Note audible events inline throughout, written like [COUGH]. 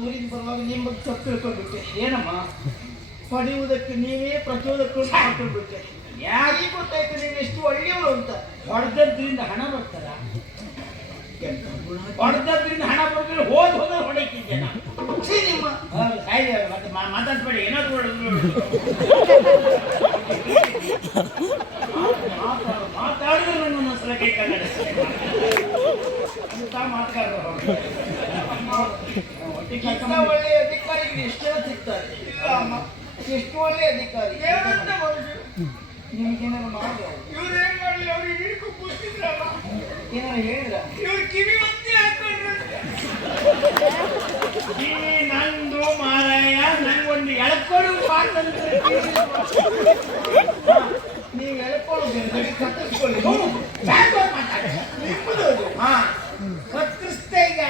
ಊರಿಗೆ ಬರುವಾಗ ನಿಮ್ಮ ಬಗ್ಗೆ ತಪ್ಪು ತಿಳ್ಕೊಂಡ್ಬಿಟ್ಟೆ. ಏನಮ್ಮ? ಪಡೆಯುವುದಕ್ಕೆ ನೀವೇ ಪ್ರಚೋದಕ್ಕೆ ಹಾಕೊಂಡ್ಬಿಟ್ಟೆ ಯಾರಿಗೆ ಗೊತ್ತಾಯ್ತು ನೀವು ಎಷ್ಟು ಒಳ್ಳೆಯವರು ಅಂತ. ಹೊಡೆದದ್ರಿಂದ ಹಣ ಬರ್ತಾರ. ಹೊಡೆದದ್ರಿಂದ ಹಣ ಬರ್ತಾರೆ ಹೋದ್ ಹೋದ ಹೊಡೆಯುತ್ತಿದ್ದೆ ನಾನು ನಿಮ್ಮ. ಮತ್ತೆ ಮಾತಾಡ್ಬೇಡಿ ಏನಾದ್ರು ಮಾತಾಡಿದ್ರೆ ನನ್ನ ಸಲ ಕೈ ಅಂತ ಅವ್ರು. ಒಳ್ಳೆಯ ಅಧಿಕಾರಿಗಳು ಎಷ್ಟು ಸಿಗ್ತಾರೆ. ಅಮ್ಮ, ಎಷ್ಟು ಒಳ್ಳೆಯ ಅಧಿಕಾರಿ? ನಿಮ್ಗೇನಾದ್ರು ಮಾಡಿದ್ರು ಇವ್ರು ಏನ್ ಮಾಡಿಲ್ಲ ಅವ್ರಿಗೆ ಹಿಡ್ಕೊಂಡು ಕೂತಿದ್ರಲ್ಲ. ಏನಾದ್ರು ಹೇಳಿದ್ರ? ಇವ್ರು ಕಿವಿ ಒತ್ತಿ ಹಾಕೊಂಡ್ರು. ನಂದು ಮಾರಾಯ ನಂಗೊಂದು ಎಳ್ಕೊಡು ಮಾತಂದ್ರೆ ನೀವು ಎಳ್ಕೊಳ್ಳೋದು ಕತ್ತರಿಸ್ಕೊಳ್ಳಿ ನಿಮ್ಮದು ಅದು. ಹಾ ಕತ್ತರಿಸ್ತೆ ಈಗ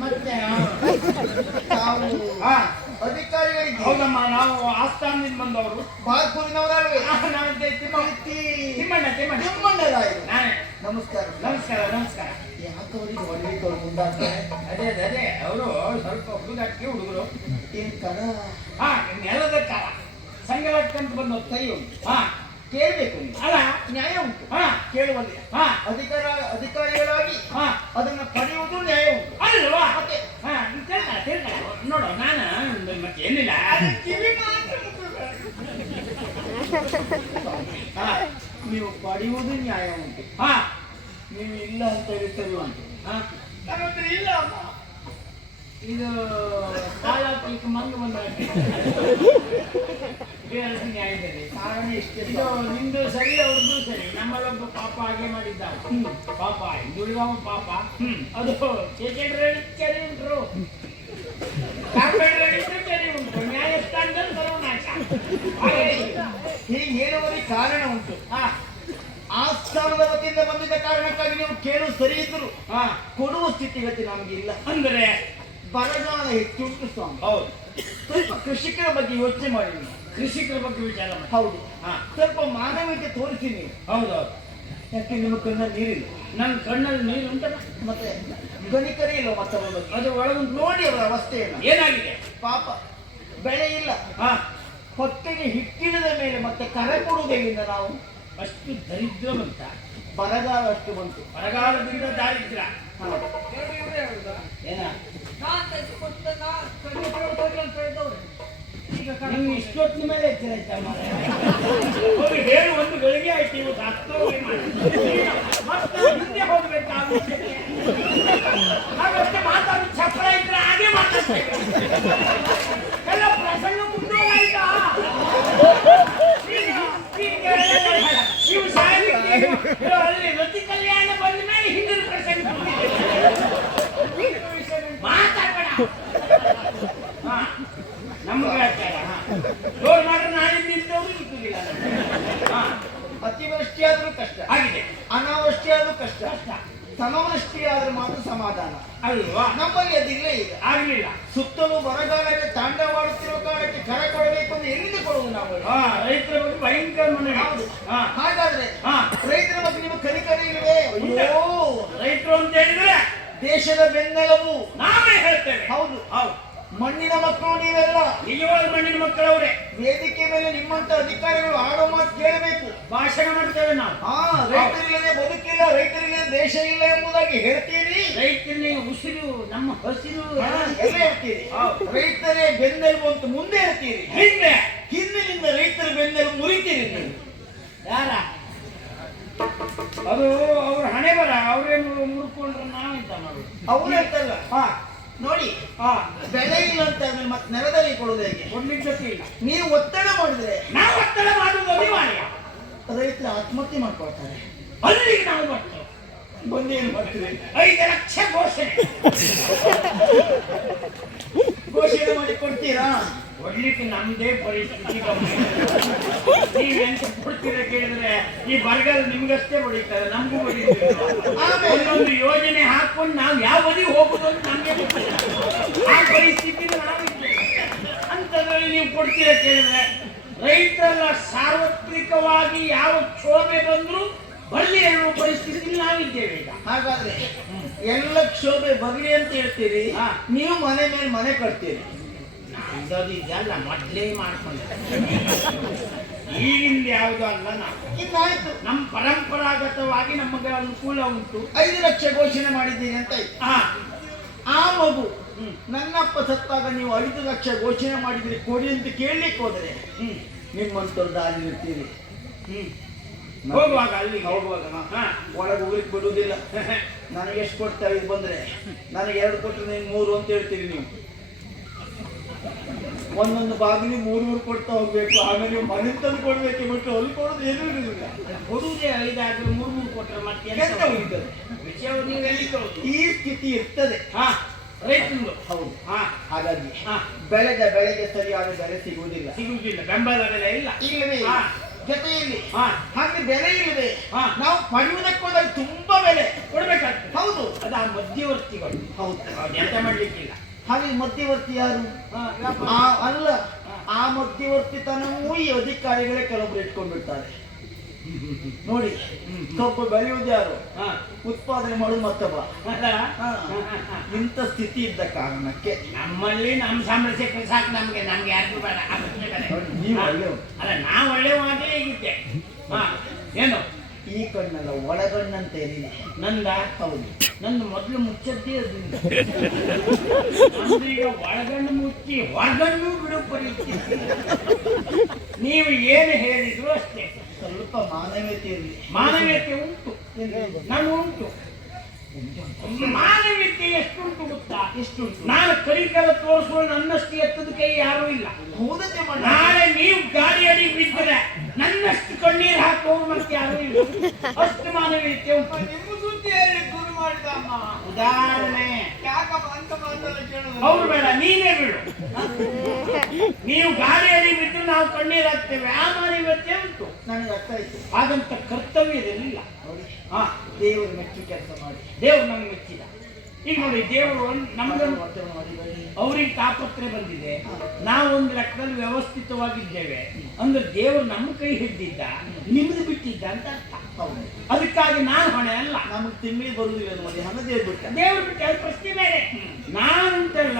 ಮತ್ತೆ ಹಾ. ತಾವು ಹಾ ಅಧಿಕಾರಿಗಳಿಗೆ ಹೌದಮ್ಮ ನಾವು ಆಸ್ಥಾನದಿಂದ ತಿಮ್ಮಣ್ಣ ತಿಮ್ಮಣ್ಣ. ನಾನೇ ನಮಸ್ಕಾರ. ನಮಸ್ಕಾರ ನಮಸ್ಕಾರ. ಯಾಕವರಿಗೆ ಹೊಡೆದವರು ಮುಂದಾಗ್ತಾರೆ ಅದೇ ಅದೇ ಅದೇ. ಅವರು ಸ್ವಲ್ಪ ಹುಡುಗರು. ಏನ್ ಹಾ ನೆಲದ ಕರ. ಸಂಗಲಕ್ಕಂತ ಬಂದ ಕೈ ಉಂಟು ಹಾ ಕೇಳಬೇಕು ಅಲ್ಲ ನ್ಯಾಯ ಉಂಟು. ಹಾ ಕೇಳುವಲ್ಲಿ. ಹಾ. ಅಧಿಕಾರ ಅಧಿಕಾರಿಗಳಾಗಿ ಹಾ. ಅದನ್ನ ಪಡೆಯುವುದು ನೀವು ಪಡೆಯುವುದು ನ್ಯಾಯ ಉಂಟು. ಹಾ, ನೀವು ಇಲ್ಲ ಅಂತ ಹೇಳ್ತೇವೆ ಉಂಟು. ಇಲ್ಲ ಇದು ಕಾಲಾತ್ಲಿಕ್ಕೆ ಮಂಗ ಬಂದ ನ್ಯಾಯ ಇದೆ. ಕಾರಣ ಇಷ್ಟೇ ಇದು ನಿಂದು ಸರಿ, ಅವ್ರದ್ದು ಸರಿ. ನಮ್ಮಲ್ಲೊಬ್ಬ ಪಾಪ ಹಾಗೆ ಮಾಡಿದ್ದ ಪಾಪ ಹಿಂದುಳಿದವ ಪಾಪ. ಅದು ಕ್ರಿಕೆಟ್ ಕೆರೆ ಉಂಟರು ಕಾರ್ಪೊರೇಟರ್ ಕೆರೆ ಉಂಟು. ನ್ಯಾಯಸ್ಥಾನದಲ್ಲಿ ಸರ್ವನಾಶ ಹಾಗೆ ಇದೆ. ಹೇಳುವಲ್ಲಿ ಕಾರಣ ಉಂಟು. ಆ ಸ್ಥಾನದ ವತಿಯಿಂದ ಬಂದಿದ್ದ ಕಾರಣಕ್ಕಾಗಿ ನೀವು ಕೇಳುವ ಸರಿ ಇದ್ರು. ಹಾ. ಕೊಡುವ ಸ್ಥಿತಿಗತಿ ಇಲ್ಲ ಅಂದ್ರೆ? ಬರಗಾಲ ಹೆಚ್ಚುಂಟು ಸ್ವಾಮಿ. ಹೌದು. ಸ್ವಲ್ಪ ಕೃಷಿಕರ ಬಗ್ಗೆ ಯೋಚನೆ ಮಾಡಿ. ನೀವು. ಕೃಷಿಕರ ಬಗ್ಗೆ ವಿಚಾರ ಮಾಡಿ. ಹೌದು. ಹಾ. ಸ್ವಲ್ಪ ಮಾನವೀಯತೆ ತೋರಿಸಿ ನೀವು ಹೌದೌದು ಯಾಕೆ ನಿಮ್ಮ ಕಣ್ಣಲ್ಲಿ ನೀರಿಲ್ಲ? ನನ್ನ ಕಣ್ಣಲ್ಲಿ ನೀರು ಉಂಟಲ್ಲ? ಮತ್ತೆ ಗಣಿಕರೇ ಇಲ್ಲ ಮತ್ತೆ ಅದು ಒಳಗೊಂಡು ನೋಡಿ ಅವರ ಅವಸ್ಥೆಯನ್ನ. ಏನಾಗಿದೆ? ಪಾಪ ಬೆಳೆ ಇಲ್ಲ. ಹಾ. ಹೊಟ್ಟೆಗೆ ಹಿಟ್ಟಿನದ ಮೇಲೆ ಮತ್ತೆ ಕರೆ ಕೊಡುವುದರಿಂದ ನಾವು ಅಷ್ಟು ದರಿದ್ರ ಬಂತ ಬರಗಾಲ ಅಷ್ಟು ಬಂತು ಬರಗಾಲದಿಂದ ದಾರಿದ್ರ? ಏನ ನಾನ್ ತೆಗ್ದು ಕೊಟ್ಟ ನಾ- ಕಣ್ಣು ತೆಗ್ದು ಅಂತ ಹೇಳಿದವ್ರು. ಈಗ ಕಣ್ಣು ನಿಮ್ಗೆ ಇಷ್ಟೊತ್ತಿನ ಮೇಲೆ ಎಚ್ಚರ ಆಯ್ತಾ ಮಾರ್ರೆ? ಹೋಗಿ ಹೇಳಿ ಒಂದು ಗಳಿಗೆ ಆಯ್ತು ಇವತ್ತು ಹತ್ತು ಮಾಡಿ. ಮತ್ತೆ ಹಿಂದೆ ಹೋಗ್ಬೇಕು ಆ ವಿಷಯಕ್ಕೆ. ನಾವಷ್ಟೇ ಮಾತಾಡಿ ಚಪ್ಪರ ಇದ್ರೆ ಹಾಗೆ ಮಾತಾಡ್ತೇವೆ ನೀವು ಸಾಯಲಿಕ್ಕೆ ಇರೋ ಅಲ್ಲಿ ರತಿ ಕಲ್ಯಾಣ ಬಂದ ಮೇಲೆ ಹಿಂದಿನ ಪ್ರಸಂಗ ಮಾತಾಡ್ಬೇಡ ಹಾ ನಮ್ಗೆ ಹೇಳ್ತಾರ ಜೋರ್ ಮಾಡ್ರೆ ನಾಳೆ ನಿಲ್ದವ್ರು ಇರ್ತಿರ್ಲಿಲ್ಲ ಹಾ ಅತಿವೃಷ್ಟಿ ಕಷ್ಟ ಆಗಿದೆ ಅನಾವೃಷ್ಟಿ ಆದ್ರೂ ಕಷ್ಟ ಸಮವೃಷ್ಟಿ ಆದ್ರೂ ಮಾತ್ರ ಸಮಾಧಾನ ಅಲ್ವಾ ನಮ್ಮಲ್ಲಿ ಅದಿಲ್ಲ ಈಗ ಆಗ್ಲಿಲ್ಲ. ಸುತ್ತಲೂ ಬರಗಾಲಕ್ಕೆ ತಾಂಡವಾಡುತ್ತಿರುವ ಕಾಲಕ್ಕೆ ಕರ ಕೊಡಬೇಕು ಅಂದ್ರೆ ಎಲ್ಲಿಂದ ರೈತರ ಬಗ್ಗೆ ಭಯಂಕರ ಮನೆ ಹೌದು. ಹಾ. ಹಾಗಾದ್ರೆ ಹಾ. ರೈತರ ಬಗ್ಗೆ ನಿಮ್ಮ ಕನಿಕರ ಇಲ್ವೇ? ರೈತರು ಅಂತ ಹೇಳಿದ್ರೆ ದೇಶದ ಬೆನ್ನೆಲುಬು. ನಾವೇ ಹೇಳ್ತೇವೆ. ಹೌದು. ಹೌದು. ಮಣ್ಣಿನ ಮಕ್ಕಳು ನೀವೆಲ್ಲ ನಿಜವಾದ ಮಣ್ಣಿನ ಮಕ್ಕಳವ್ರೆ. ವೇದಿಕೆ ಮೇಲೆ ನಿಮ್ಮಂತ ಅಧಿಕಾರಿಗಳು ಆಡೋ ಮಾತು ಕೇಳಬೇಕು. ಭಾಷಣ ಮಾಡ್ತೇವೆ ನಾವು. ಹಾ ರೈತರಿಲ್ಲದೆ ಬದುಕಿಲ್ಲ ರೈತರಿಲ್ಲದೆ ದೇಶ ಇಲ್ಲ ಎಂಬುದಾಗಿ ಹೇಳ್ತೀರಿ? ರೈತರಿಗೆ ಉಸಿರು ನಮ್ಮ ಹಸಿರು ಎಲ್ಲ ಹೇಳ್ತೀರಿ. ರೈತರೇ ಬೆನ್ನೆಲುಬು ಅಂತ ಮುಂದೆ ಹೇಳ್ತೀರಿ. ಹಿಂದೆ. ಹಿಂದಿನಿಂದ ರೈತರ ಬೆನ್ನೆಲುಬು ಮುರಿತೀರಿ ನೀವು. ಯಾರ? ಅದು ಅವ್ರ ಹಣೆ ಬರ ಅವ್ರೇನು ಮುಡ್ಕೊಂಡ್ರೆ ಅಂತ ಮಾಡೋದು ಅವ್ರು ಹೇಳ್ತಲ್ಲ ಹಾ. ನೋಡಿ ಬೆಳೆ ಇಲ್ಲ ಅಂತ ಆದ್ಮೇಲೆ ಮತ್ತೆ ನೆಲದಲ್ಲಿ ಕೊಡುವುದು ಹೇಗೆ? ಕೊಡ್ಲಿಕ್ಕೆ ಇಲ್ಲ. ನೀವು ಒತ್ತಡ ಮಾಡಿದ್ರೆ ನಾವು ಒತ್ತಡ ಮಾಡುವುದು ಅನಿವಾರ್ಯ ರೈತರು ಆತ್ಮಹತ್ಯೆ ಮಾಡ್ಕೊಳ್ತಾರೆ. ಅಲ್ಲಿ ನಾವು ಬರ್ತೇವೆ. ಬನ್ನಿ ಏನು ಮಾಡ್ತೀರಿ? ಐದು ಲಕ್ಷ ಘೋಷಣೆ. ಘೋಷಣೆ ಮಾಡಿ ಕೊಡ್ತೀರಾ? ಕೊಡ್ಲಿಕ್ಕೆ ನಮ್ದೇ ಪರಿಸ್ಥಿತಿ. ನೀವ್ ಎಂತ ಕೊಡ್ತೀರ ಕೇಳಿದ್ರೆ ಈ ಬರಗಾಲ ನಿಮ್ಗಷ್ಟೇ ಹೊಡಿತಾರೆ ನಮಗೂ ಹೊಡಿತಾರೆ? ಒಂದೊಂದು ಯೋಜನೆ ಹಾಕೊಂಡು ನಾವು ಯಾವ ಬದಿ ಹೋಗುದು ಅಂತ ನಮ್ಗೆ ಗೊತ್ತಿಲ್ಲ ಆ ಪರಿಸ್ಥಿತಿ ಅಂತದ್ರಲ್ಲಿ ನೀವು ಕೊಡ್ತೀರ ಕೇಳಿದ್ರೆ ರೈತರ ಸಾರ್ವತ್ರಿಕವಾಗಿ ಯಾವ ಕ್ಷೋಭೆ ಬಂದ್ರು ಬರಲಿ ಅನ್ನೋ ಪರಿಸ್ಥಿತಿ ನಾವಿದ್ದೇವೆ ಈಗ ಹಾಗಾದ್ರೆ ಎಲ್ಲ ಕ್ಷೋಭೆ ಬರಲಿ ಅಂತ ಹೇಳ್ತೀರಿ. ನೀವು ಮನೆ ಮೇಲೆ ಮನೆ ಕಟ್ತೀರಿ ಇದದು ಇದೆಲ್ಲ ಮೊದಲೇ ಮಾಡ್ಕೊಂಡೆ. ಈಗಿಂದ ಯಾವುದು ಅಲ್ಲ ನಾವು? ಇನ್ನಾಯ್ತು. ನಮ್ಮ ಪರಂಪರಾಗತವಾಗಿ ನಮಗೆ ಅನುಕೂಲ ಉಂಟು. ಐದು ಲಕ್ಷ ಘೋಷಣೆ ಮಾಡಿದ್ದೀನಿ ಅಂತ ಆಯ್ತು. ಹಾ. ಆ ಮಗು. ನನ್ನಪ್ಪ ಸತ್ತಾಗ ನೀವು ಐದು ಲಕ್ಷ ಘೋಷಣೆ ಮಾಡಿದ್ರಿ ಕೊಡಿ ಅಂತ ಕೇಳಲಿಕ್ಕೆ ಹೋದರೆ ಹ್ಮ್. ನಿಮ್ಮಂತವ್ರು ದಾರಿ ಇರ್ತೀರಿ ಹೋಗುವಾಗ ಅಲ್ಲಿ ಹೋಗುವಾಗ. ಒಳಗೆ ಊರಿಗೆ ಬಿಡುವುದಿಲ್ಲ [LAUGHS] ನನಗೆ ಎಷ್ಟು ಕೊಡ್ತಾ ಇದು ಬಂದ್ರೆ? ನನಗೆ ಎರಡು ಕೊಟ್ಟರೆ ನೀವು ಮೂರು ಅಂತ ಹೇಳ್ತೀರಿ ನೀವು. ಒಂದೊಂದು ಬಾಗಿಲು ಮೂರು ಮೂರು ಕೊಡ್ತಾ ಹೋಗ್ಬೇಕು ಆಮೇಲೆ ನೀವು ಮನೆ ತಂದು ಕೊಡ್ಬೇಕು ಬಿಟ್ಟು ಅಲ್ಲಿ ಕೊಡೋದು ಏನೂ ಇರುವುದಿಲ್ಲ. ಕೊಡುವುದೇ ಐದಾದ್ರು ಮೂರು ಮೂರು ಕೊಟ್ಟರೆ ಮತ್ತೆ ಎಂತ ಹೋಗ್ತದೆ ಉಳಿತದೆ ವಿಷಯ ನೀವು ಎಲ್ಲಿ ಕೊಡುದು ಈ ಸ್ಥಿತಿ ಇರ್ತದೆ. ಹಾ ರೈತಂದು ಹೌದು. ಹಾ. ಹಾಗಾಗಿ ಹಾ. ಬೆಳೆದ ಬೆಳೆಗೆ ಸರಿಯಾದ ಬೆಲೆ ಸಿಗುವುದಿಲ್ಲ. ಸಿಗುವುದಿಲ್ಲ. ಬೆಂಬಲ ಬೆಲೆ ಇಲ್ಲ. ಇಲ್ಲವೇ. ಜೊತೆಯಲ್ಲಿ ಹಾ. ಹಾಗೆ ಬೆಲೆ ಇಲ್ಲದೆ ಹಾ. ನಾವು ಪಡೆಯುವುದಕ್ಕೆ ಹೋದಾಗ ತುಂಬಾ ಬೆಲೆ ಕೊಡ್ಬೇಕಾಗ್ತದೆ. ಹೌದು. ಅದು ಆ ಮಧ್ಯವರ್ತಿಗಳು. ಹೌದು ಎಂತ ಮಾಡ್ಲಿಕ್ಕಿಲ್ಲ. ಹಾಗೆ ಮಧ್ಯವರ್ತಿ ಯಾರು? ಅಲ್ಲ ಆ ಆ ಮಧ್ಯವರ್ತಿತನವೂ ಈ ಅಧಿಕಾರಿಗಳೇ ಕೆಲವೊಬ್ರು ಇಟ್ಕೊಂಡ್ಬಿಡ್ತಾರೆ. ನೋಡಿ ಕಬ್ಬು ಬೆಳೆಯುವುದು ಯಾರು? ಹಾ. ಉತ್ಪಾದನೆ ಮಾಡುದು ಮತ್ತೊಬ್ಬ. ಇಂಥ ಸ್ಥಿತಿ ಇದ್ದ ಕಾರಣಕ್ಕೆ. ನಮ್ಮಲ್ಲಿ ನಮ್ಮ ಸಾಮ್ರಾಜ್ಯಕ್ಕೆ ಸಾಕು ನಮ್ಗೆ ನಮ್ಗೆ ಯಾರಿಗೂ ಬೇಡ. ಅಲ್ಲ ನಾವು ಒಳ್ಳೆ ಮಾಡಿ ಏನು? ಈ ಕಣ್ಣಲ್ಲ ಒಳಗಣ್ಣಂತ ಇರಲಿಲ್ಲ ನಂದ ಹೌದು ನನ್ನ ಮೊದಲು ಮುಚ್ಚದ್ದೇ ಅದು ಈಗ ಒಳಗಣ್ಣು ಮುಚ್ಚಿ ಹೊರಗಣ್ಣು ಬಿಡು ಪರಿಸ್ಥಿತಿ ನೀವು ಏನು ಹೇಳಿದ್ರು ಅಷ್ಟೇ. ಸ್ವಲ್ಪ ಮಾನವೀಯತೆ ಇರಲಿ. ಮಾನವೀಯತೆ ಉಂಟು. ನಾನು ಉಂಟು. ಮಾನವೀಯತೆ ಎಷ್ಟುಂಟು ಗೊತ್ತಾ? ಎಷ್ಟುಂಟು? ನಾನು ಕೈಕರ ತೋರಿಸುವ ನನ್ನಷ್ಟು ಎತ್ತದ ಕೈ ಯಾರು ಇಲ್ಲ. ಮಾಡ ನಾಳೆ ನೀವು ಗಾಡಿ ಅಡಿ ಬಿದ್ದರೆ ನನ್ನಷ್ಟು ಕಣ್ಣೀರು ಹಾಕೋರು ಮತ್ತೆ ಯಾರು ಇಲ್ಲ. ಅಷ್ಟು ಮಾನವೀಯತೆ ಉಂಟು. ನಿಮ್ಮ ಸುದ್ದಿ ಹೇಳಿ ಶುರು ಮಾಡಿದ ಅಮ್ಮ ಉದಾಹರಣೆ. ಅವ್ರು ಬೇಡ ನೀನೇ ಬಿಡು. ನೀವು ಗಾಳಿಯಲ್ಲಿ ಬಿಟ್ಟು ಬಿದ್ದು ನಾವು ಕಣ್ಣೀರಾಗ್ತೇವೆ ಆ ಮಾನವೀಯತೆ ಉಂಟು. ನನಗೆ ಅರ್ಥ ಆಯ್ತು. ಹಾಗಂತ ಕರ್ತವ್ಯದಲ್ಲಿಲ್ಲ ಹಾ ದೇವರು ಮೆಚ್ಚು ಕೆಲಸ ಮಾಡಿ. ದೇವ್ರು ನಮ್ಗೆ ಮೆಚ್ಚಿದ. ಈಗ ನೋಡಿ ದೇವರು ಮಾಡಿಬೇಡಿ. ಅವ್ರಿಗೆ ತಾಪತ್ರೆ ಬಂದಿದೆ. ನಾವು ಒಂದು ಲೆಕ್ಕದಲ್ಲಿ ವ್ಯವಸ್ಥಿತವಾಗಿದ್ದೇವೆ. ಅಂದ್ರೆ ದೇವರು ನಮ್ಮ ಕೈ ಹಿಡ್ದಿದ್ದ ನಿಮ್ದು ಬಿಟ್ಟಿದ್ದ ಅಂತ ಅರ್ಥ. ಅದಕ್ಕಾಗಿ ನಾನು ಹೊಣೆ ಅಲ್ಲ. ನಮಗೆ ತಿಂಡಿ ಬರುವುದಿಲ್ಲ ನೋಡಿ ಹಣ ದೇವ್ರು ಬಿಟ್ಟ. ದೇವ್ರು ಬಿಟ್ಟು ಅದು ಪ್ರಶ್ನೆ ಬೇರೆ. ನಾನಂತಲ್ಲ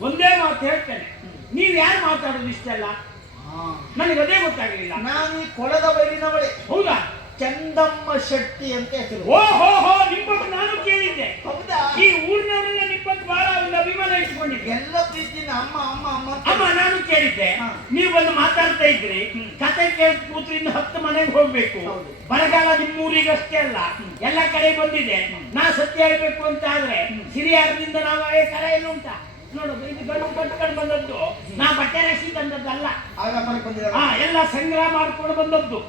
ಒಂದೇ ಮಾತು ಹೇಳ್ತೇನೆ. ನೀವು ಯಾರು ಮಾತಾಡೋದು ಇಷ್ಟಲ್ಲ. ನನಗೆ ಅದೇ ಗೊತ್ತಾಗಲಿಲ್ಲ. ನಾನು ಈ ಕೊಳದ ಬೈಲಿನವಳೆ ಹೌದಾ? ಚಂದಮ್ಮ ಶೆಟ್ಟಿ ಅಂತ ಹೆಸರು. ಓಹೋ ಹೋ ನಿಮ್ಮ ನಾನು ಕೇಳಿದ್ದೆ. ಹೌದಾ? ಈ ಊರಿನವರೆಲ್ಲ ನಿಮ್ಮ ಬಗ್ಗೆ ಬಹಳ ಒಂದು ಅಭಿಮಾನ ಇಟ್ಕೊಂಡಿದ್ದೆ. ಎಲ್ಲ ಪ್ರೀತಿನ ಅಮ್ಮ ಅಮ್ಮ ಅಮ್ಮ ಅಂತ ಅಮ್ಮ ನಾನು ಕೇಳಿದ್ದೆ. ಹಾ. ನೀವು ಬಂದು ಮಾತಾಡ್ತಾ ಇದ್ರಿ. ಕತೆ ಕೇಳಿ ಕೂತ್ರಿಂದ ಹತ್ತು ಮನೆಗೆ ಹೋಗ್ಬೇಕು. ಹೌದು. ಬರಗಾಲ ನಿಮ್ಮ ಊರಿಗಷ್ಟೇ ಅಲ್ಲ ಎಲ್ಲ ಕಡೆ ಬಂದಿದೆ. ನಾ ಸತ್ಯ ಹೇಳ್ಬೇಕು ಅಂತ ಆದ್ರೆ ಹಿರಿಯರಿಂದ ನಾವು ಏ ಕರ ಎಲ್ಲ ಉಂಟಾ? ನೋಡು ಇದು ಗಂಡು ಕಟ್ಕೊಂಡು ಬಂದದ್ದು. ನಾ ಬಟ್ಟೆ ರಾಶಿ ತಂದದ್ದಲ್ಲ. ಆಗ ಮನೆಗೆ ಬಂದಿದ್ದಾರೆ ಹಾ ಎಲ್ಲ ಸಂಗ್ರಹ ಮಾಡ್ಕೊಂಡು ಬಂದದ್ದು.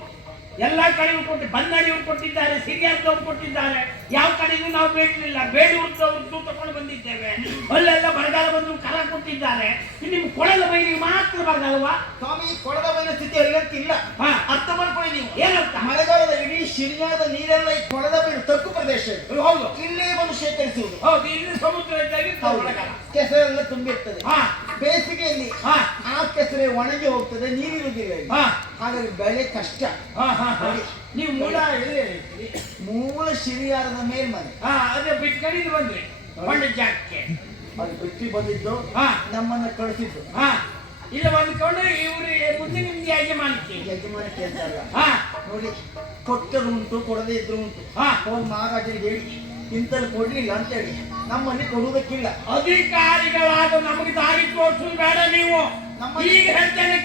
ಎಲ್ಲ ಕಡೆಗೂ ಕೊಟ್ಟು ಬನ್ನಡಿಯವ್ರು ಕೊಟ್ಟಿದ್ದಾರೆ ಸಿರಿಯರ್ದವ್ರು ಕೊಟ್ಟಿದ್ದಾರೆ. ಯಾವ ಕಡೆಗೂ ನಾವು ಬೇಡಲಿಲ್ಲ. ಬೇಡೂರ್ದವ್ರದ್ದು ತಕೊಂಡು ಬಂದಿದ್ದೇವೆ. ಅಲ್ಲೆಲ್ಲ ಬರಗಾಲ ಬಂದು ಕರ ಕೊಟ್ಟಿದ್ದಾರೆ. ನಿಮ್ಗೆ ಕೊಳದ ಬೈಲಿಗೆ ಮಾತ್ರ ಬರಗಾಲವಾ? ಸ್ವಾಮಿ ಕೊಳದ ಬೈಲ ಸ್ಥಿತಿ ಹಾ. ಅರ್ಥ ಮಾಡ್ಕೊಳ್ಳಿ ನೀವು. ಏನಂತ? ಮಳೆಗಾಲದ ಇಡೀ ಶಿರಿಯಾದ ನೀರೆಲ್ಲ ಈ ಕೊಳದ ಬೈಲು ತಗ್ಗು ಪ್ರದೇಶ. ಹೌದು. ಇಲ್ಲೇ ಬಂದು ಶೇಖರಿಸುವುದು. ಹೌದು ಇಲ್ಲಿ ಸಮುದ್ರ ಇದ್ದಾಗ ಕೆಸರೆಲ್ಲ ತುಂಬಿರ್ತದೆ. ಹಾ. ಬೇಸಿಗೆಯಲ್ಲಿ ಹಾ. ಆ ಕೆಸರೆ ಒಣಗಿ ಹೋಗ್ತದೆ ನೀರಿರುವುದಿಲ್ಲ ಹಾಗಾಗಿ ಬೆಳೆ ಕಷ್ಟ. ಹಾ ಹಾ ಹಾ. ನೀವು ಮೂಲ? ಮೂಲ ಶಿರಿಯಾರದ ಮೇಲ್ಮನೆ ಹಾ ಅದೇ ಬಿಟ್ಕೊಂಡಿದ್ದು ಬಂದ್ರಿ ಒಳ್ಳೆ ಜಾಗಕ್ಕೆ ಅದು ಬಿಟ್ಟು ಬಂದಿದ್ದು ಹಾ. ನಮ್ಮನ್ನ ಕಳಿಸಿದ್ದು. ಹಾ. ಇಲ್ಲ ಬಂದ್ಕೊಂಡು ಇವ್ರು ಮುಂದೆ ನಿಮ್ಗೆ ಯಜಮಾನಿಕೆ ಯಜಮಾನ ಕೇಳ್ತಾರಲ್ಲ ಹಾ. ನೋಡಿ ಕೊಟ್ಟರು ಉಂಟು ಕೊಡದೇ ಇದ್ರು ಉಂಟು. ಹಾ. ಫೋನ್ ಮಹಾರಾಜರಿಗೆ ಹೇಳಿ ಇಂತಲ್ಲಿ ಕೊಡ್ಲಿಲ್ಲ ಅಂತ ಹೇಳಿ ನಮ್ಮಲ್ಲಿ ಕೊಡುವುದಕ್ಕಿಲ್ಲ. ಅಧಿಕಾರಿಗಳಾದ ನಮಗೆ ದಾರಿ ತೋರಿಸೋದು ಬೇಡ ನೀವು. ನಮ್ಮ- ಈಗ ಹೇಳ್ತೇನೆ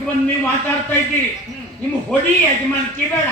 ಬಗ್ಗೆ ಬಂದು ನೀವು ಮಾತಾಡ್ತಾ ಇದ್ದೀರಿ. ನಿಮ್ಮ ಹೊಡಿ ಯಜಮಾನಿಕೆ ಬೇಡ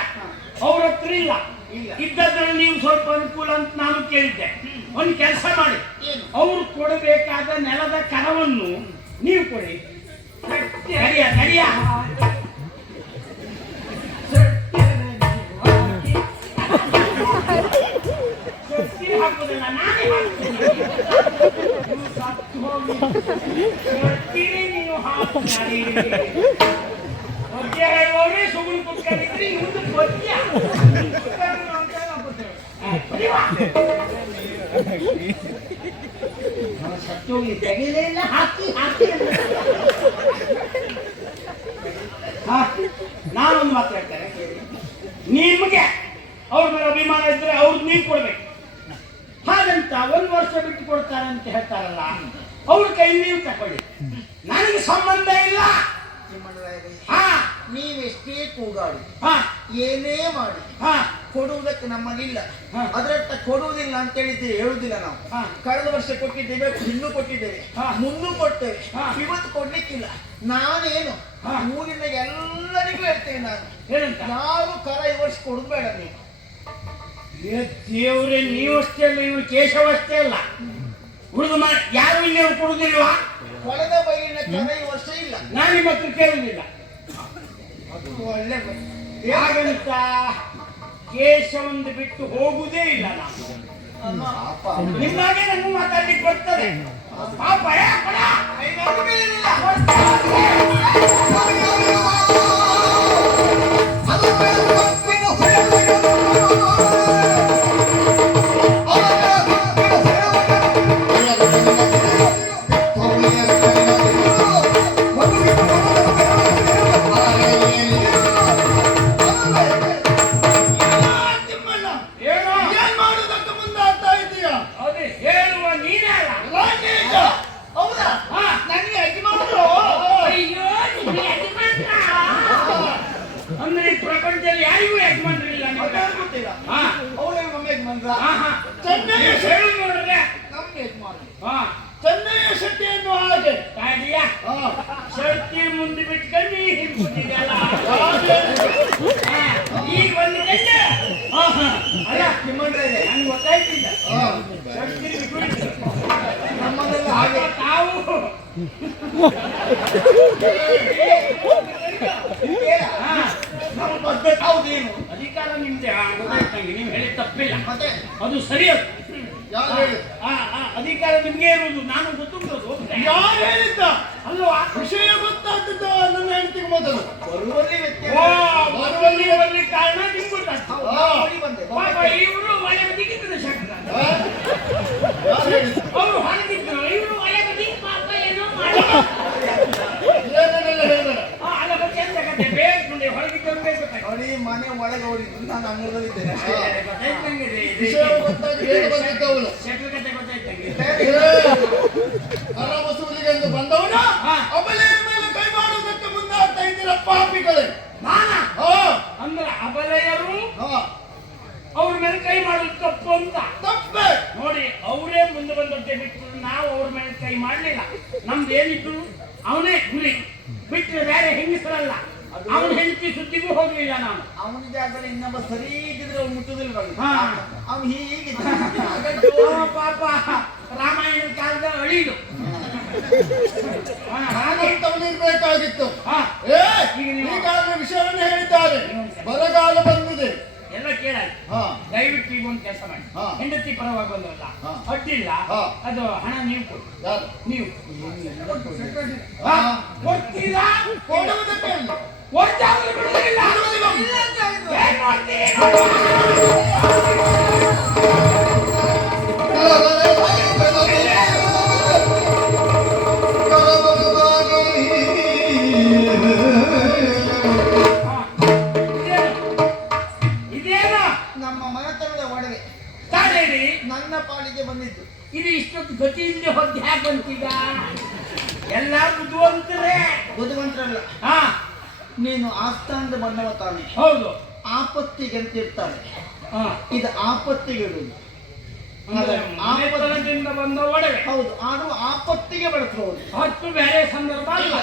ನಾನೊಂದು ಮಾತು ಹೇಳ್ತೇನೆ ಕೇಳಿ. ನಿಮಗೆ ಅವ್ರ ಮೇಲೆ ಅಭಿಮಾನ ಇದ್ರೆ ಅವ್ರು ನೀವು ಕೊಡ್ಬೇಕು ಹಾಗಂತ ಒಂದು ವರ್ಷ ಬಿಟ್ಟು ಕೊಡ್ತಾರೆ ಅಂತ ಹೇಳ್ತಾರಲ್ಲ ಅವ್ರ ಕೈ ನೀವು ತಕೊಳ್ಳಿ. ನನಗೆ ಸಂಬಂಧ ಇಲ್ಲ. ಹಾ. ನೀವೆಷ್ಟೇ ಕೂಗಾಡಿ ಹಾ. ಏನೇ ಮಾಡಿ ಹಾ. ಕೊಡುವುದಕ್ಕೆ ನಮ್ಮಲ್ಲಿಲ್ಲ. ಹಾ. ಅದರತ್ತ ಕೊಡುವುದಿಲ್ಲ ಅಂತ ಹೇಳಿದ್ರೆ ಹೇಳುದಿಲ್ಲ ನಾವು. ಕಳೆದ ವರ್ಷ ಕೊಟ್ಟಿದ್ದೇವೆ ಇನ್ನು ಕೊಟ್ಟಿದ್ದೇವೆ ಹಾ. ಮುಂದೂ ಕೊಟ್ಟೇವೆ ಹಾ. ಇವತ್ತು ಕೊಡ್ಲಿಕ್ಕಿಲ್ಲ. ನಾನೇನು ಹಾ. ಊರಿನ ಎಲ್ಲರಿಗೂ ಹೇಳ್ತೇನೆ ನಾನು. ಯಾರು ಕರ ಈ ವರ್ಷ ಕೊಡುದು ಬೇಡ ನೀವು. ಏ ನೀವು ನೀವಷ್ಟೇ ಅಲ್ಲ ಇವ್ರು ಕೇಶವಷ್ಟೇ ಅಲ್ಲ. ಹುಡುಗ ಯಾರು ಇಲ್ಲಿ ಕೊಡುದಿಲ್ವಾ? ಕೊಳದ ಕರ ಈ ವರ್ಷ ಇಲ್ಲ. ನಾನು ಹತ್ರ ಕೇಳುದಿಲ್ಲ. ಅದು ಒಳ್ಳೆ ಬ- ಕೇಶವನ್ನು ಬಿಟ್ಟು ಹೋಗುದೇ ಇಲ್ಲ ನಾನು. ನಿಮ್ಮಾಗೆ ನನಗೂ ಮಾತಾಡ್ಲಿಕ್ಕೆ ಬರ್ತದೆ. ಪಾಪ ಏ, ಶಕ್ತಿ ಮುಂದೆ ಬಿಟ್ಕೊಂಡು ನೀ ಹಿಂದ್ಬಿಟ್ಟಿದ್ಯಲ್ಲ. ಹಾ, ಈಗ ಒಂದು ಗಂಟೆ. ಅಲ್ಲ ನಿಮ್ಮಂದ್ರೆ ನಂಗೆ ಗೊತ್ತಾಯ್ತಿಲ್ಲ. ಶಕ್ತಿ ಬಿಟ್ಬಿಟ್ಟು. ನಮ್ಮನ್ನೆಲ್ಲ ಹಾಗೆ. ತಾವು. ನಮ್ಮ ಪದ್ಧತಿ ಹೌದೇನು ಅಧಿಕಾರ ನಿಮ್ದೆ ಗೊತ್ತಾಯ್ತಂಗೆ. ನೀವು ಹೇಳಿದ ತಪ್ಪಿಲ್ಲ. ಮತ್ತೆ? ಅದು ಸರಿ ಅದು. ಅಧಿಕಾರ ನಿಮ್ಗೆ ಇರುವುದು. ನಾನು ಗೊತ್ತುಂಟದು ಯಾರು ಹೇಳಿದ್ದ? ಅಲ್ವಾ ಖುಷಿ ಮೊದಲು ಬರುವಲ್ಲಿ ವ್ಯತ್ಯಾಸ. ಬರುವಲ್ಲಿ ಬರಲಿ ಕಾರಣ ನಿಮ್ಗೆ ಗೊತ್ತಾಗ್ತದೆ ಬಂದೆ. ಪಾಪ ಇವರು ಶಂಕರ ಯಾರು ಹೇಳಿದ್ದು? ಅವರು ಹೊರಗಿದ್ರು. ಇವರು ಬದಿ ಪಾಪ ಏನೋ ಮಾಡಿ ಅಲ್ಲ ಮತ್ತೆ ಎಂತ ಕತೆ? ಬೇಕು ನೋಡಿ ಹೊರಗಿದ್ದವ್ರು ಬೇಕು ಗೊತ್ತಾಯ್ತು. ನೋಡಿ ಮನೆ ಒಳಗೆ ಓಡಿ ನಾನು ಅಂಗಳದಲ್ಲಿದ್ದೇನೆ. ಅಷ್ಟೇ. ಗೊತ್ತಾಯ್ತು ನಂಗೆ ಇದು. ಇದು- ವಿಷಯ ಗೊತ್ತಾಗಿ ಬೇಗ ಬಂದಿದ್ದವಳು. ಶೆಟ್ರು ಕತೆ ಗೊತ್ತಾಯ್ತು ನಂಗೆ. ಹಣ ವಸೂಲಿಗೆ ಎಂದು ಬಂದವನು ಹಾ. ಅಬಲೆಯ ಮೇಲೆ ಕೈ ಮಾಡುವುದಕ್ಕೆ ಮುಂದಾಗ್ತಾ ಇದ್ದೀರ ಪಾಪಿಗಳೇ ನಾನಾ? ಹಾ ಅಂದ್ರೆ ಅಬಲೆಯರು ಹಾ ಅವ್ರ ಮೇಲೆ ಕೈ ಮಾಡೋದು ತಪ್ಪು ಅಂತ ತಪ್ಪೆ ನೋಡಿ ಅವರೇ ಮುಂದೆ ಬಂದಂತೆ ಬಿಟ್ಟು ನಾವು ಅವ್ರ ಮೇಲೆ ಕೈ ಮಾಡಲಿಲ್ಲ ನಮ್ದು ಏನಿತ್ತು? ಅವನೇ ಗುರಿ. ಬಿಟ್ಟರೆ ಬೇರೆ ಹೆಂಗಸರಲ್ಲ. ಅವನ ಹೆಂಡತಿ ಸುದ್ದಿಗೂ ಹೋಗ್ಲಿಲ್ಲ ನಾನು. ಅವನ ಜಾಗದಲ್ಲಿ ಇನ್ನೊಬ್ಬ ಸರಿ ಇದ್ದಿದ್ರೆ ಅವ್ನು ಮುಟ್ಟುದಿಲ್ಲ ಹಾ. ಅವ್ನು ಹೀಗೆ ಪಾಪ. ರಾಮಾಯಣ ಕಾಲದ ಅಳಿದು ಇರ್ಬೇಕಾಗಿತ್ತು ನೀವು- ಈಗಾಗಲೇ ವಿಷಯವನ್ನು ಹೇಳಿದ್ದಾರೆ. ಬರಗಾಲ ಬಂದಿದೆ. ಹಾ. ದಯವಿಟ್ಟು ಈಗ ಒಂದು ಕೆಲಸ ಮಾಡಿ. ಹೆಂಡತಿ ಪರವಾಗಿ ಬಂದಲ್ಲ. ಅಡ್ಡಿಲ್ಲ ಅದು ಹಣ ನೀವು ಕೊಡಿ. ನೀವು. ಕೊಡ್ತೀರಾ? ಬಿಡುವುದಿಲ್ಲ. ಏನ್ ಮಾಡ್ತೀರಿ? ನನ್ನ ಪಾಲಿಗೆ ಬಂದಿದ್ದು. ಇದು ಇಷ್ಟೊಂದು ಗತಿ ಇಲ್ಲದೆ ಹೊದ್ದು ಹ್ಯಾಕ್ ಬಂತೀಗ ಎಲ್ಲ ಬುದ್ಧಿವಂತರೇ. ಬುದ್ಧಿವಂತರಲ್ಲ. ಹಾ ನೀನು ಆಸ್ಥಾನದ ಬಂದವ ತಾನೆ. ಹೌದು. ಆಪತ್ತಿಗೆ ಅಂತ ಇರ್ತಾನೆ ಹಾ. ಇದು ಆಪತ್ತಿಗೆ ಇಡುದು ಬಂದ ಒಡವೆ ಹೌದು ಆದ್ರೂ ಆಪತ್ತಿಗೆ ಬಳಸಬಹುದು ಹತ್ತು ಬೇರೆ ಸಂದರ್ಭ ಅಲ್ಲ.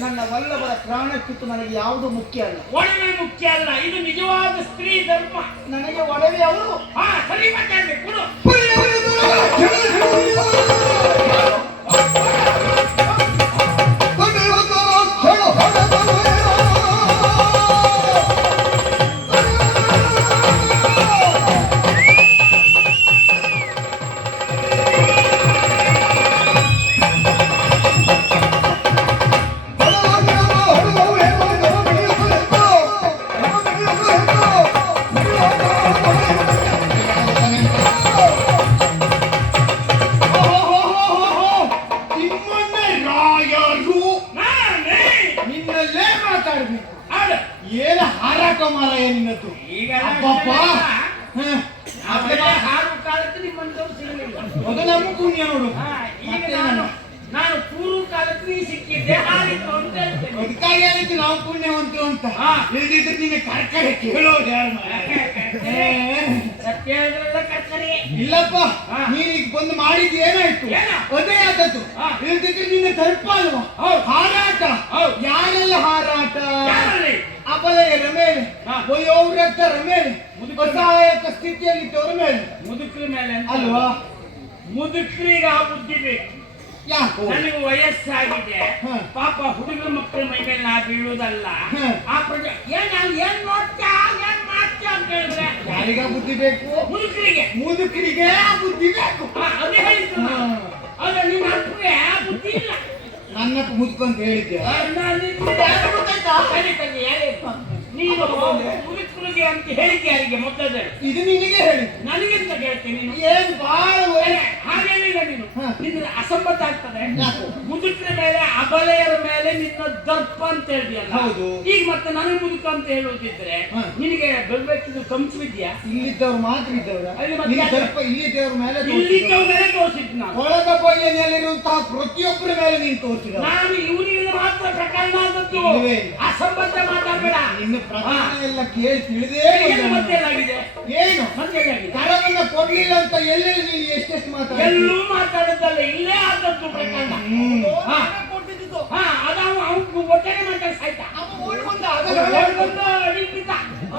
ನನ್ನ ವಲ್ಲಭರ ಪ್ರಾಣಕ್ಕಿಂತ ನನಗೆ ಯಾವುದು ಮುಖ್ಯ ಅಲ್ಲ? ಒಡವೆ ಮುಖ್ಯ ಅಲ್ಲ. ಇದು ನಿಜವಾದ ಸ್ತ್ರೀ ಧರ್ಮ. ನನಗೆ ಒಡವೆ ಅವರು? ಹಾ ಸರಿ ಮಾತಾಡ್ಬೇಕು ಇಲ್ದಿದ್ರೆ ನಿನ್ನ ಕರ್ಕಡೆ ಕೇಳೋದು ಯಾರು ಸತ್ಯ ಹೇಳಿದ್ರಲ್ಲ ಇಲ್ಲಪ್ಪ ಹಾ. ನೀನೀಗ ಬಂದು ಮಾಡಿದ ಏನಾಯ್ತು? ಏನು? ಅದೇ ಆದದ್ದು. ಇಲ್ದಿದ್ರೆ ನಿನ್ನ ತರ್ಪ ಅಲ್ವಾ? ಹಾರಾಟ. ಯಾರೆಲ್ಲ ಹಾರಾಟ? ಅಪಲಯ ರಮೇಲೆ. ಮೇಲೆ ರಮೇಲೆ. ಮುದುಕ ಸ್ಥಿತಿಯಲ್ಲಿ ಸ್ಥಿತಿಯಲ್ಲಿದ್ದವರ ಮೇಲೆ. ಮುದುಕ್ರ ಮೇಲೆ ಅಲ್ವಾ? ಮುದುಕರಿಗೆ ಆ ಬುದ್ಧಿ ಬೇಕು. ನನಗೆ ವಯಸ್ಸಾಗಿದೆ. ಪಾಪ ಹುಡುಗರ ಮಕ್ಕಳ ಮೈ ಮೇಲೆ ನಾ ಬೀಳುವುದಲ್ಲ. ಆ ಪ್ರಜೆ ಏನ್ ಏನ್ ನೋಡ್ತಾ ಏನ್ ಮಾಡ್ತಾ ಅಂತ ಹೇಳಿದ್ರೆ ಯಾರಿಗ ಬುದ್ಧಿ ಬೇಕು? ಮುದುಕರಿಗೆ. ಮುದುಕರಿಗೆ ಬುದ್ಧಿ ಬೇಕು. ಅದೇ ಹೇಳಿದ್ರು. ಅದ್ರ ನಿಮ್ಮ ಅಪ್ಪಗೆ ಬುದ್ಧಿ ಇಲ್ಲ. ನನ್ನ ಮುದುಕು ಅಂತ ಹೇಳಿದ್ದೆ ನಾನು ನೀನು ಅಂತ ಹೇಳಿದ್ದೆ ಯಾರಿಗೆ ಮೊದಲೇ ಇದು ನಿನಗೆ ಹೇಳಿದ್ದು. ನನಗೆಂತ ಹೇಳ್ತೀನಿ ಏನು ಬಹಳ ಹಾಗೇನಿಲ್ಲ ನೀನು. ನಿನ್ನ ಅಸಂಬದ್ಧ ಆಗ್ತದೆ. ಮುದುಕಿನ ಮೇಲೆ ಅಬಲೆಯರ ಮೇಲೆ ನಿನ್ನ ದರ್ಪ ಅಂತ ಹೇಳಿದೆಯಲ್ಲ ಹೌದು. ಈಗ ಮತ್ತೆ ನನಗೆ ಮುದುಕ ಅಂತ ಹೇಳುವುದಿದ್ರೆ. ನಿನಗೆ ಬೆಳ್ಬೇಕಿದ್ದು ಕಂಚಿದ್ಯಾ ಇಲ್ಲಿದ್ದವ್ರು ಮಾತ್ರ ಇದ್ದವ್ರ? ದರ್ಪ ಇಲ್ಲಿದ್ದವ್ರ ಮೇಲೆ ಇಲ್ಲಿದ್ದವ್ರ ಮೇಲೆ ತೋರಿಸಿದ್ದು ನಾನು. ಒಳಗ ಪ್ರತಿಯೊಬ್ಬರ ಮೇಲೆ ನೀನು ತೋರಿಸಿದ ನಾನು ಇವನಿಗೆ ಮಾತ್ರ ಪ್ರಕರಣ ಆದದ್ದು. ಅಸಂಬದ್ಧ ಮಾತಾಡಬೇಡ. ಇನ್ನು ಪ್ರಕರಣ ಎಲ್ಲ ಕೇಳಿ ತಿಳಿದೇ ಏನು ಮತ್ತೆ ಏನಾಗಿದೆ ಏನು? ಕರವನ್ನ ಕೊಡ್ಲಿಲ್ಲ ಅಂತ ಎಲ್ಲೆಲ್ಲಿ ನೀನು ಎಷ್ಟೆಷ್ಟು ಮಾತಾಡ ಎಲ್ಲೂ ಮಾತಾಡದಲ್ಲ ಇಲ್ಲೇ ಆದದ್ದು ಪ್ರಕರಣ. ಹ್ಮ್. ಹಾ. ಕೊಟ್ಟಿದ್ದು ಹಾ ಅದ ಅವ್ನು ಒಟ್ಟಾರೆ ಮಾತಾಡಿ ಸಾಯ್ತಾ ಅವ ಓಡಿ ಅದು ಓಡ್ ಬಂದು ಅಡಿಗ್ ಬಿದ್ದ.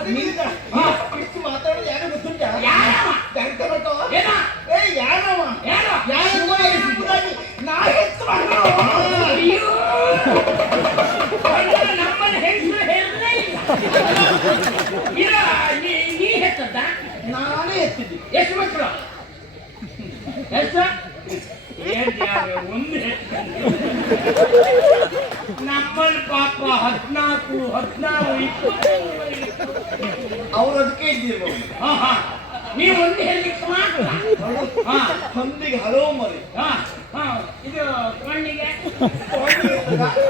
ನಿನ್ನ ಹಾ. ಇಷ್ಟು ಮಾತಾಡೋದು ಯಾರು ಗೊತ್ತುಂಟ ಯಾರವ? ದಂತ ಗೊತ್ತೋ? ಏನ? ಏ ಯಾರವ ಯಾರು? ಯಾರು ಎಂಬುದಾಗಿ ನಾ ಹೆತ್ತು ಮಗನು. ಅಯ್ಯೋ! ನಮ್ಮನ್ನ ಹೆಂಗ್ಸ್ರು ಹೇಳಲೇ ಇಲ್ಲ. ನೀ- ನೀ ಹೆತ್ತದ್ದ? ನಾನೇ ಎತ್ತಿದ್ದೆ ಎಷ್ಟು ಮಕ್ಕಳು ಎಷ್ಟು ಒಂದು ನಮ್ಮಲ್ಲಿ ಪಾಪ ಹದ್ನಾಲ್ಕು ಹದ್ನಾರು ಇಪ್ಪತ್ತು ಅವ್ರು ಅದಕ್ಕೆ ಇದ್ದಿರ್ಬೋದು ಹಾ ಹಾ ನೀವು ಒಂದು ಮಾತ್ರ ಹಾ ಹಲವು ಮರಿ ಹಾ ಹಾ ಇದು ಕಣ್ಣಿಗೆ [LAUGHS] Yeah. [LAUGHS]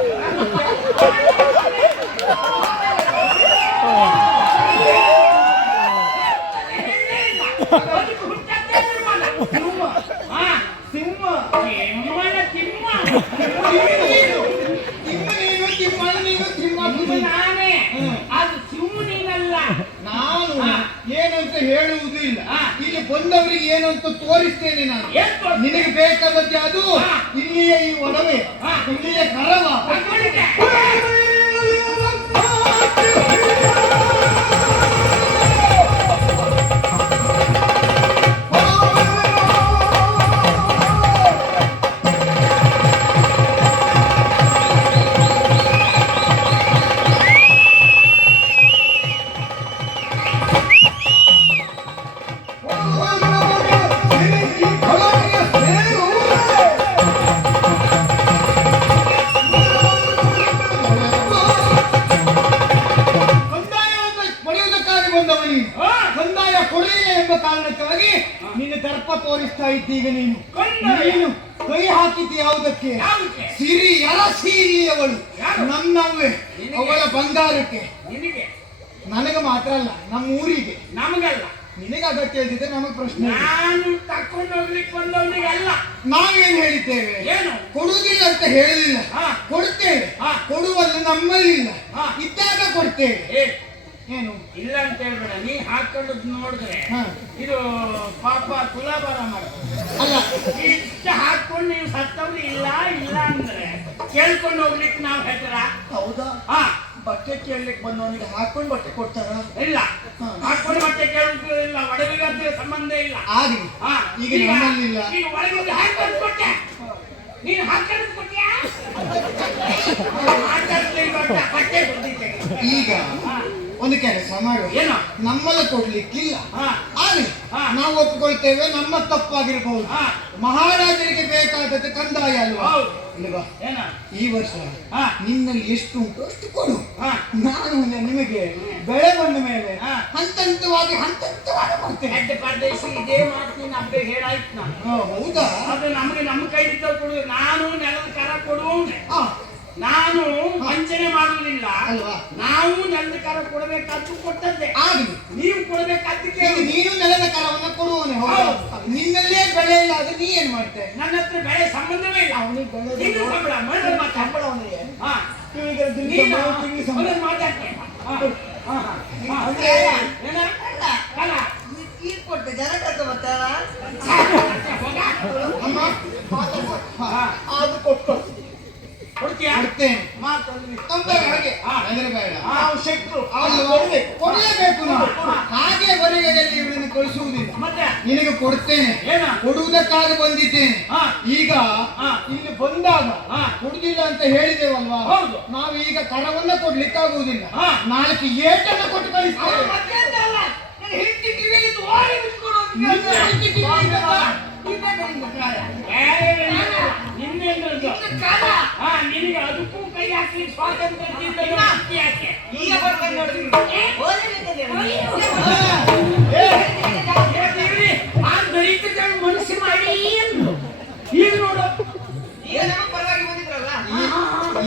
ಬಂದವರಿಗೆ ಏನು ಅಂತ ತೋರಿಸ್ತೇನೆ ನಾನು. ನಿನಗೆ ಬೇಕಾದದ್ದು ಅದು ಇಲ್ಲಿಯೇ ಈ ಒಡವೆ ಇಲ್ಲಿಯ ಕರವ. ನಿನಗೆ ಅಗತ್ಯ ಇದ್ದಿದ್ರೆ ನಮಗೆ ಪ್ರಶ್ನೆ ನಾನು ತಕೊಂಡು ಹೋಗ್ಲಿಕ್ಕೆ ಬಂದವನಿಗೆ ಅಲ್ಲ ನಾವೇನ್ ಹೇಳಿದ್ದೇವೆ? ಏನು? ಕೊಡುವುದಿಲ್ಲ ಅಂತ ಹೇಳಲಿಲ್ಲ ಹಾ. ಕೊಡ್ತೇವೆ. ಕೊಡುವಲ್ಲಿ ನಮ್ಮಲ್ಲಿಲ್ಲ ಹಾ. ಇದ್ದಾಗ ಕೊಡ್ತೇವೆ. ಏನು? ಇಲ್ಲ ಅಂತ ಹೇಳ್ಬೇಡ. ನೀ ಹಾಕೊಂಡು ನೋಡಿದ್ರೆ. ಇದು ಪಾಪ ತುಲಾಭಾರ ಮಾಡ ಅಲ್ಲ. ಇಷ್ಟ ಹಾಕೊಂಡು ನೀವು ಸತ್ತವ್ರು ಇಲ್ಲ ಇಲ್ಲ ಅಂದ್ರೆ ಕೇಳ್ಕೊಂಡು ಹೋಗ್ಲಿಕ್ಕೆ ನಾವು ಹೆಸರ ಹೌದಾ? ಹಾ. ಬಟ್ಟೆ ಕೇಳಲಿಕ್ಕೆ ಬಂದವನಿಗೆ ಹಾಕೊಂಡು ಬಟ್ಟೆ ಕೊಡ್ತಾರ? ಇಲ್ಲ. ಹಾಕೊಂಡು ಬಟ್ಟೆ ಕೇಳೋದು ಇಲ್ಲ ಒಡವೆಗೆ ಅದ್ರ ಸಂಬಂಧ ಇಲ್ಲ. ಆಗಿ ಹಾ. ಈಗ ಒಳಗೆ ಹಾಕೊಂಡು ಕೊಟ್ಟೆ ನೀನು ಹಾಕೊಂಡು ಕೊಟ್ಟ್ಯಾ ಹಾಕೊಂಡು ಕೊಟ್ಟ ಬಟ್ಟೆ ಈಗ ಒಂದು ಕೆಲಸ ಮಾಡುವ ಏನು? ನಮ್ಮಲ್ಲಿ ಕೊಡ್ಲಿಕ್ಕಿಲ್ಲ. ಹಾ. ಆಗ್ಲಿ ಹಾ. ನಾವು ಒಪ್ಕೊಳ್ತೇವೆ ನಮ್ಮ ತಪ್ಪಾಗಿರ್ಬಹುದು ಮಹಾರಾಜರಿಗೆ ಬೇಕಾದದ್ದು ಕಂದಾಯ ಅಲ್ವಾ? ಈ ವರ್ಷ ಹಾ. ನಿನ್ನಲ್ಲಿ ಎಷ್ಟು ಉಂಟು ಅಷ್ಟು ಕೊಡು. ಹಾ. ನಾನು ನಿಮಗೆ ಬೆಳೆ ಬಂದ ಮೇಲೆ. ಹಂತ ಹಂತವಾಗಿ ಹಂತ ಹಂತವಾಗಿ ಹೆಡ್ ಪರದೇಶಿ ಇದೇ ಮಾತು ನೀನು ಹೇಳಾಯ್ತು ನಾನು. ಹೌದಾ? ಅದು ನಮಗೆ ನಮ್ಮ ಕೈ ಕೊಡು ನಾನು ನೆಲದ ಕರ ಕೊಡು ನಾನು ವಂಚನೆ ಮಾಡುವುದಿಲ್ಲ ಅಲ್ವಾ ನಾವು ನೆಲದ ಕರ ಕೊಡಬೇಕಾದ್ದು ಕೊಟ್ಟದ್ದೆ ಆಗ್ಲಿ ನೀವು ಕೊಡಬೇಕಾದ್ದಕ್ಕೆ ಈಗ ನೀನು ನೆಲದ ಕರವನ್ನ ಕೊಡುವನೆ ಹೌದು. ನಿನ್ನಲ್ಲೇ ಬೆಳೆ ಬೆಳೆ ಇಲ್ಲ ಅದು ನೀ ಏನ್ ಮಾಡ್ತೆ ನನ್ನ ಹತ್ರ ಬೆಳೆ ಸಂಬಂಧವೇ ಇಲ್ಲ ಅವನಿಗೆ ಬೆಳೆ ತಿಂಗಳು ಸಂಬಳ ಮನೆ ಮಾತಾಡ ಸಂಬಳ ಅವನಿಗೆ ಹಾ ಇವನಿಗೆ ತಿಂಗ್ಳು ನೀನು ಸಂಬಳ, ತಿಂಗ್ಳು ಸಂಬಳ. ಅದನ್ನ ಮಾತಾಡ್ತೆ ಹಾ ಹಾ ಹಾ ಅಂದ್ರೆ ಏನ ಕಲ ತೀರ್ ಕೊಟ್ಟೆ ಜನ ಕರ್ಕೊ ಬರ್ತಾರ ಅಮ್ಮ ಮಾತಾಡ್ಬಾರ್ದು. ಹಾ ಅದು ಕೊಟ್ಟು ಕಳ್ಸ್ತೀನಿ. ಮಾತಾಡ್ಲಿ. ತೊಂದರೆ ಹಾಗೆ. ಬೇಡ. ನಾವು ಕೊಡ್ಬೇಕು. ಕೊಡಲೇಬೇಕು ನಾವು. ಹಾಗೆ ಬರಿಗೈಯಲ್ಲಿ ಇವಳನ್ನು ಕಳಿಸುವುದಿಲ್ಲ. ಮತ್ತೆ? ನಿನಗೆ ಕೊಡ್ತೇನೆ. ಏನ? ಕೊಡುವುದಕ್ಕಾಗಿ ಬಂದಿದ್ದೇನೆ. ಈಗ. ಇಲ್ಲಿ ಬಂದಾಗ. ಕೊಡುದಿಲ್ಲ ಅಂತ ಹೇಳಿದೇವಲ್ವಾ? ಹೌದು. ನಾವು ಈಗ ಕರವನ್ನ ಕೊಡ್ಲಿಕ್ಕಾಗುವುದಿಲ್ಲ. ನಾಲ್ಕು ಏಟನ್ನ ಕೊಟ್ಟು ಕಳಿಸ್ತೇವೆ. ಹಾ ನಿನಗೆ ಅದಕ್ಕೂ ಕೈ ಹಾಕಿ ಸ್ವಾತಂತ್ರ್ಯ ಯಾಕೆ? ಈಗ ನೋಡಿ. ಆ ದಲಿತ ಮನಸ್ಸು ಮಾಡಿ ಈಗ ನೋಡು. ಪರವಾಗಿ ಬಂದಿದ್ರಲ್ಲ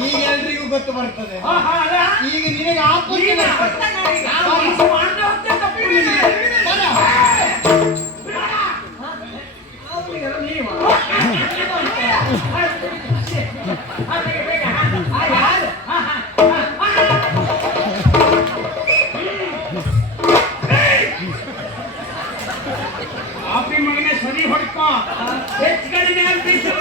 ಈಗ ಎಲ್ರಿಗೂ ಗೊತ್ತು ಬರ್ತದೆ. ಹಾ ಹಾ ಅಲ್ಲ? ಈಗ ನಿನಗೆ ಆಪತ್ತು ಬರ್ತದೆ. ಬರ್ತಾನೆ ನೋಡಿ. ನಾನು ಮನಸ್ಸು ಮಾಡ್ದೆ ಹೊತ್ತೆ ತಪ್ಪು ನಿನಗೆ. ಬರ. ಬಿಡೋಣ. ಅವ್ನಿಗೆ ನೀವು. ಹಾ, ಬೇಗ, ಬೇಗ. ಹಾ, ಯಾರು? ಹಾ, ಹಾ, ಹಾ, ಹಾ. ಕಾಫಿ ಮಗನೇ ಸರಿ ಹೊಡ್ಕೊ ಹೆಚ್ಚು ಕಡಿಮೆ ಆಗ್ತಿತ್ತು